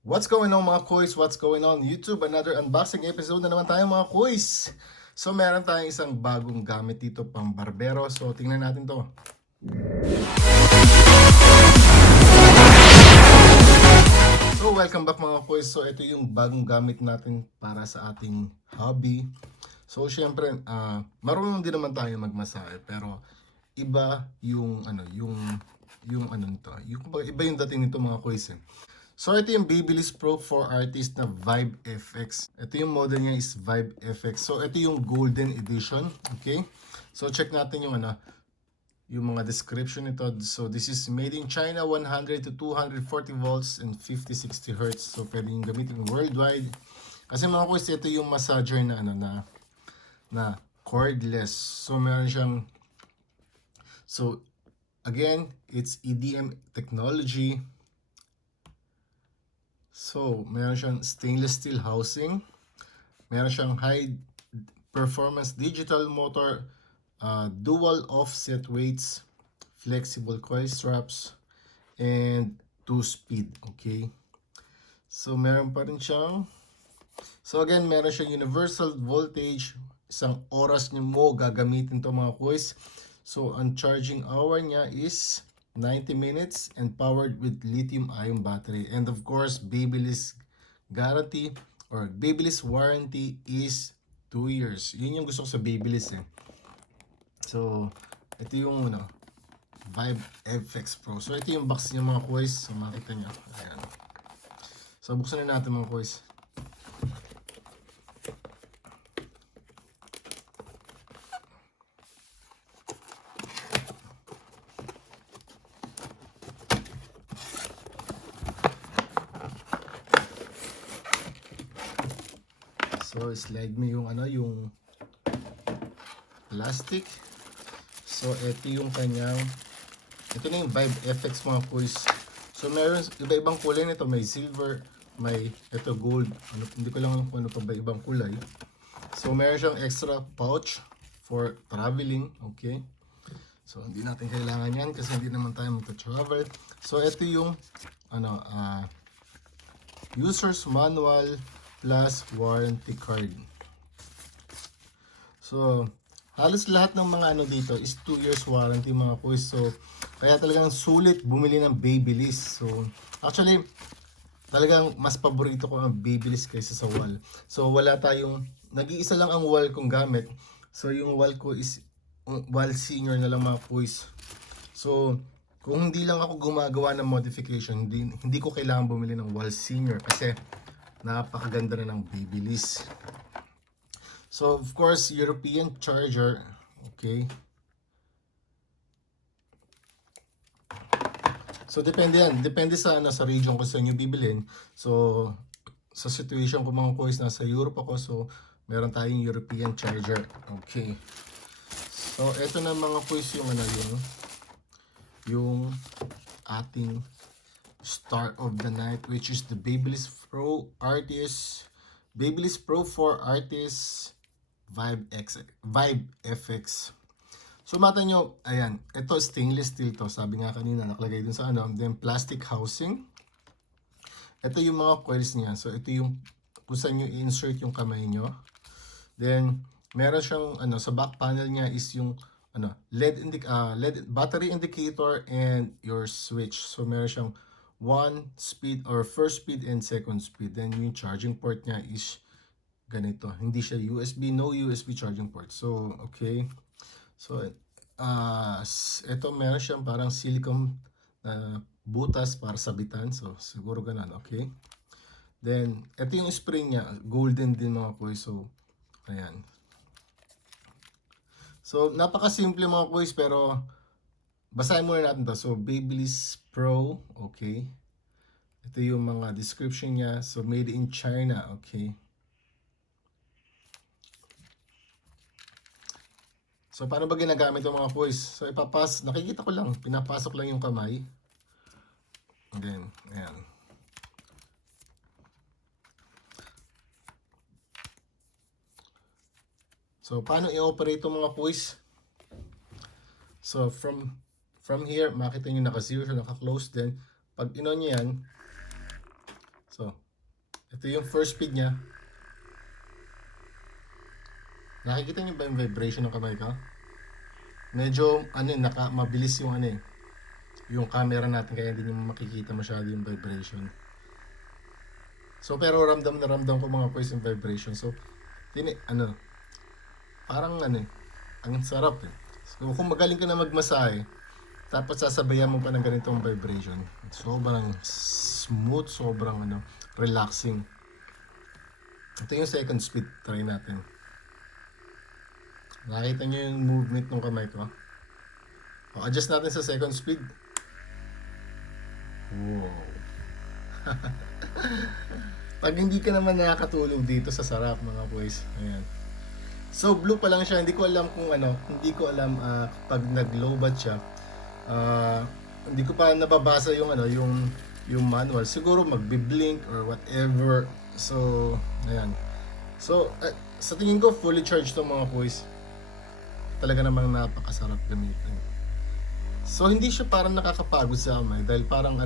What's going on mga kuys? What's going on YouTube? Another unboxing episode na naman tayo mga kuys. So meron tayong isang bagong gamit dito pang barbero. So tingnan natin to. So welcome back mga kuys. So ito yung bagong gamit natin para sa ating hobby. So syempre marunong din naman tayo magmasahe pero iba yung nito. Iba yung dating nito mga kuys eh. So ito yung Babyliss Pro 4artist na VibeFX. Ito yung model niya is VibeFX. So ito yung golden edition, okay? So check natin yung yung mga description nito. So this is made in China, 100 to 240 volts and 50-60 Hz. So pwede yung gamitin worldwide. Kasi mga kuys, ito yung massager na na cordless. So meron siyang again, it's EDM technology. So, meron siyang stainless steel housing. Meron siyang high performance digital motor, dual offset weights, flexible coil straps, and 2-speed. Okay. So, meron pa rin siyang meron siyang universal voltage. Isang oras niyo mo gagamitin to mga kuys. So, ang charging hour niya is 90 minutes and powered with lithium-ion battery. And of course, Babyliss guarantee or Babyliss warranty is 2 years. Yun yung gusto ko sa Babyliss eh. So, ito yung VibeFX Pro. So, ito yung box niya mga kuys. So, makita niyo. Ayan. So, buksan na natin mga kuys. So, slide mo yung yung plastic. So, ito yung ito na yung VibeFX mga kuys. So, meron iba-ibang kulay nito. May silver, may ito gold. Hindi ko lang kung ano pa ba ibang kulay. So, meron siyang extra pouch for traveling. Okay. So, hindi natin kailangan yan kasi hindi naman tayo magta-travel. So, ito yung user's manual plus warranty card. So, halos lahat ng mga dito is 2 years warranty mga kuys. So, kaya talagang sulit bumili ng Babyliss. So, actually, talagang mas paborito ko ang Babyliss kaysa sa wall. So, wala tayong, nag-iisa lang ang wall kong gamit. So, yung wall ko is wall senior na lang mga kuys. So, kung hindi lang ako gumagawa ng modification, hindi ko kailangan bumili ng wall senior kasi napakaganda na ng Babyliss. So, of course, European charger. Okay. So, depende yan. Depende sa region kung saan nyo bibilin. So, sa situation ko mga kuys, nasa Europe ako. So, meron tayong European charger. Okay. So, eto na mga kuys yung ating start of the night, which is the Babyliss Pro 4artist VibeFX. So mata nyo, ayan, ito stainless steel to. Sabi nga kanina, nakalagay dun sa then plastic housing. Ito yung mga coils niya. So ito yung kung saan nyo i-insert yung kamay nyo. Then meron siyang sa back panel niya is yung LED battery indicator and your switch. So meron siyang 1 speed or first speed and second speed. Then yung charging port niya is ganito. Hindi siya USB, no USB charging port. So, okay. So, ito meron siyang parang silicone butas para sabitan. So, siguro ganun. Okay. Then, ito yung spring niya. Golden din mga kuys. So, ayan. So, napakasimple mga kuys pero basahin muna natin to. So, Babyliss Pro, okay. Ito yung mga description niya. So, made in China, okay. So, paano ba ginagamit yung mga kuys? So, nakikita ko lang, pinapasok lang yung kamay. Again, ayan. So, paano i-operate yung mga kuys? So, from here, makita nyo naka-zero siya, naka-close din. Pag inon nyo yan, so, Ito yung first speed niya. Nakikita niyo ba yung vibration ng kamay ko? Medyo mabilis yung yung camera natin kaya hindi niyo makikita masyado yung vibration. So pero ramdam na ramdam ko mga boys yung vibration. So parang ang sarap eh. So kung magaling ka na magmasahe, tapos sasabayan mo pa ng ganitong vibration, sobrang smooth, sobrang relaxing. Ito yung second speed, try natin. Nakita nyo yung movement ng kamay ko? O, adjust natin sa second speed. Wow. Pag hindi ka naman nakakatulog dito sa sarap mga boys. Ayan. So blue pa lang siya, hindi ko alam kung hindi ko alam pag nag-low bat siya. Hindi ko pa nababasa yung yung manual. Siguro magbi-blink or whatever. So, ayan. So, sa tingin ko fully charged tong mga boys. Talaga namang napakasarap gamitin. So, hindi siya parang nakakapagod sa kamay dahil parang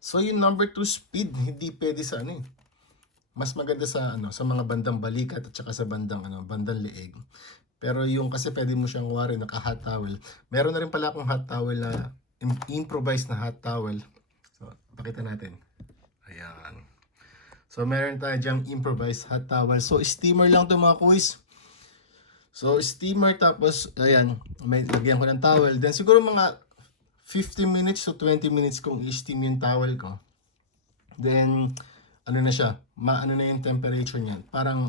So, yung number 2 speed, hindi pwede sa mas maganda sa sa mga bandang balikat at saka sa bandang bandang leeg. Pero yung kasi pwede mo siyang wari naka-hot towel. Meron na rin pala akong hot towel na improvised na hot towel. So, pakita natin. Ayan. So, meron tayo diyang improvised hot towel. So, steamer lang 'to mga kuys. So, steamer tapos ayan, may lagyan ko ng towel. Then siguro mga 15 minutes to 20 minutes kung i-steam yung towel ko. Then na siya, maano na yung temperature niyan. Parang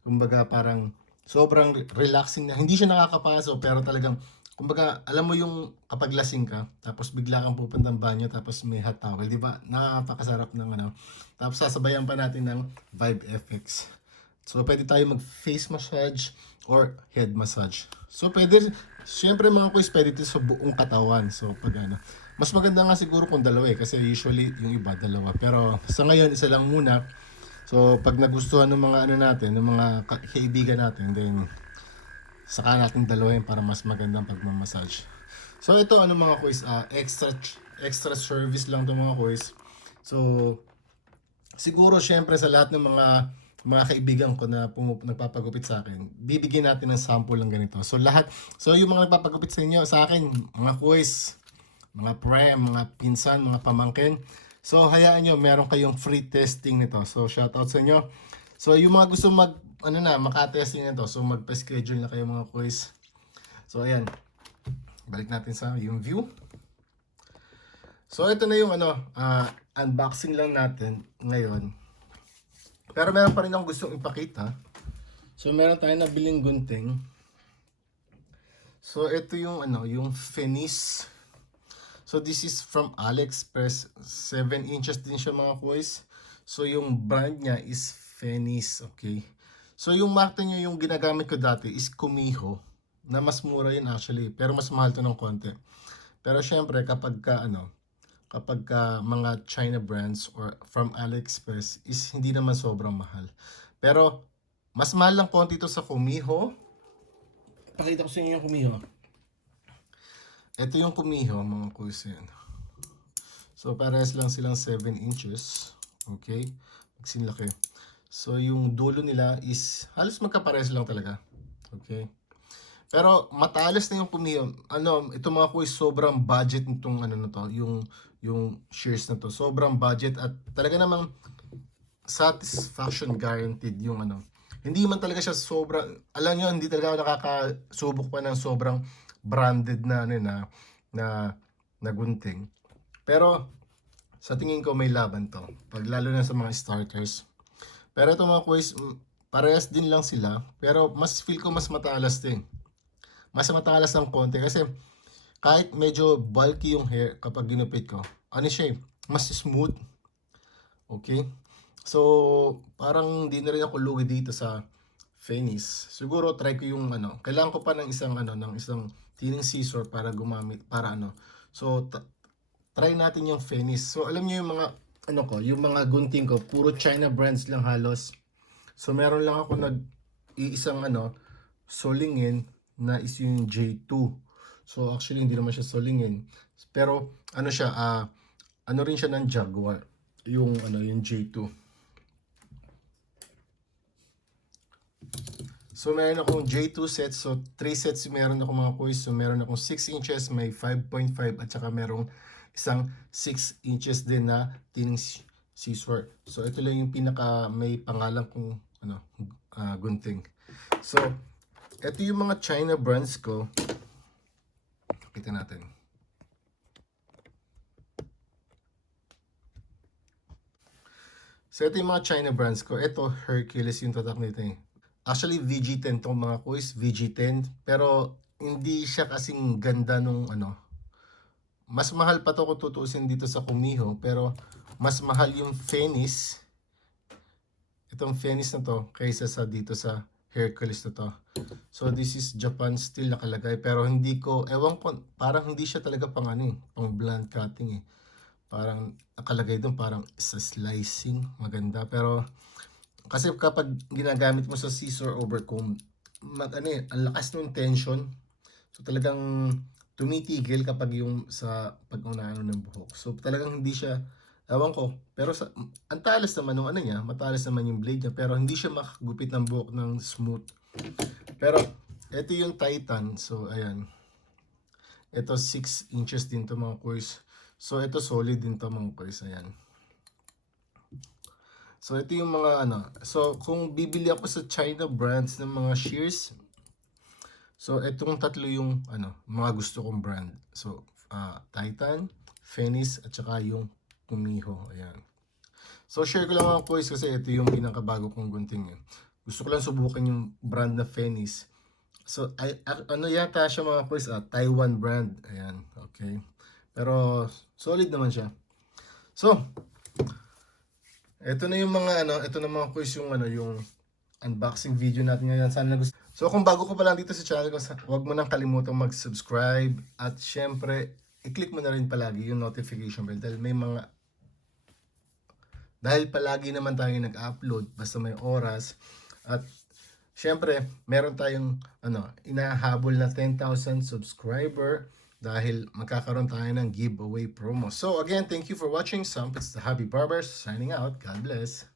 kumbaga parang sobrang relaxing na. Hindi siya nakakapaso pero talagang kumbaga alam mo yung kapag lasing ka tapos bigla kang pupuntang banyo tapos may hot towel, di ba? Napakasarap ng Tapos sasabayan pa natin ng VibeFX. So pwede tayo mag face massage or head massage. So pwede syempre mga kuys pwede ito sa buong katawan. So pag mas maganda nga siguro kung dalawa kasi usually yung iba dalawa. Pero sa ngayon isa lang muna. So pag nagustuhan ng mga natin, ng mga kaibigan natin, then saka natin dalawin para mas magandang pagmamassage. So ito mga kuys, extra service lang 'to mga kuys. So siguro syempre sa lahat ng mga kaibigan ko na nagpapagupit sa akin, bibigyan natin ng sample ng ganito. So yung mga nagpapagupit sa inyo, sa akin, mga kuys, mga mga pinsan, mga pamangkin. So hayaan nyo, meron kayong free testing nito. So shoutout sa inyo. So yung mga gusto makatesting nito, so magpa-schedule na kayo mga kuys. So ayan, balik natin sa yung view. So ito na yung unboxing lang natin ngayon. Pero meron pa rin akong gustong ipakita. So meron tayong nabiling gunting. So ito yung yung Fenice. So this is from Aliexpress. 7 inches din siya mga kuys. So yung brand niya is Fenice, okay. So yung marka niya yung ginagamit ko dati is Kumiho, na mas mura yun actually, pero mas mahal to ng konti. Pero syempre kapag mga China brands or from Aliexpress is hindi naman sobrang mahal. Pero mas mahal lang konti ito sa Kumiho. Pakita ko sa inyo yung Kumiho. Ito yung Kumiho mga kuys yan. So parehas lang silang 7 inches. Okay? Magsinlaki. So yung dulo nila is halos magkaparehas lang talaga. Okay? Pero matalas na yung Kumiho. Ito mga kuys, sobrang budget nitong na to, yung Shears na to. Sobrang budget at talaga namang satisfaction guaranteed yung Hindi man talaga siya sobrang, alam niyo, hindi talaga ako nakakasubok pa ng sobrang branded na na gunting. Pero sa tingin ko may laban to. Pag lalo na sa mga starters. Pero ito mga kuys, parehas din lang sila. Pero mas feel ko mas matalas din. Mas matalas ng konti kasi kahit medyo bulky yung hair kapag ginupit ko, mas smooth. Okay? So, parang di na rin ako lugi dito sa Fenice. Siguro try ko yung kailangan ko pa ng isang tining scissor para gumamit para So, try natin yung Fenice. So, alam niyo yung mga yung mga gunting ko, puro China brands lang halos. So, meron lang ako iisang solingin na is yung J2. So, actually hindi naman siya solingin. Pero siya ano rin siya ng Jaguar, yung yung J2. So meron akong J2 sets, so 3 sets meron ako mga kuys. So meron akong 6 inches, may 5.5 at saka merong isang 6 inches din na tining scissor. So ito lang yung pinaka may pangalan kong gunting. So ito yung mga China brands ko. Kita natin. So ito yung mga China brands ko. Ito Hercules yung tatak nito eh. Actually VG10 tong mga kuys, VG10, pero hindi siya kasing ganda nung mas mahal pa to kung tutuusin dito sa Kumiho, pero mas mahal yung Venice, itong Venice na to, kaysa sa dito sa Hercules na to. So this is Japan still nakalagay, pero hindi ko, ewan ko, parang hindi siya talaga pang pang blunt cutting eh. Parang nakalagay doon parang sa slicing, maganda, pero kasi kapag ginagamit mo sa scissor over comb, ang lakas ng tension. So talagang tumitigil kapag yung sa pag-unaano ng buhok. So talagang hindi siya, ewan ko, pero ang talas naman ng niya, matalas naman yung blade niya, pero hindi siya makagupit ng buhok ng smooth. Pero ito yung Titan, so ayan. Ito 6 inches din to mga kuys. So ito solid din to mga kuys, ayan. So ito yung mga so kung bibili ako sa China brands ng mga Shears, so itong tatlo yung mga gusto kong brand. So Titan, Venice at saka yung Kumiho, ayan. So share ko lang mga kuys kasi ito yung pinakabago kong gunting eh. Gusto ko lang subukan yung brand na Venice. So yata siya mga kuys, Taiwan brand, ayan, okay. Pero solid naman siya. So ito na yung mga ito na mga kuys yung yung unboxing video natin ngayon. Sana gusto. So kung bago ka pa lang dito sa channel ko, huwag mo nang kalimutang mag-subscribe at syempre i-click mo na rin palagi yung notification bell dahil palagi naman tayo nag-upload basta may oras. At syempre meron tayong inahabol na 10,000 subscriber dahil magkakaroon tayo ng giveaway promo. So again, thank you for watching. It's the Hobby Barbers signing out. God bless.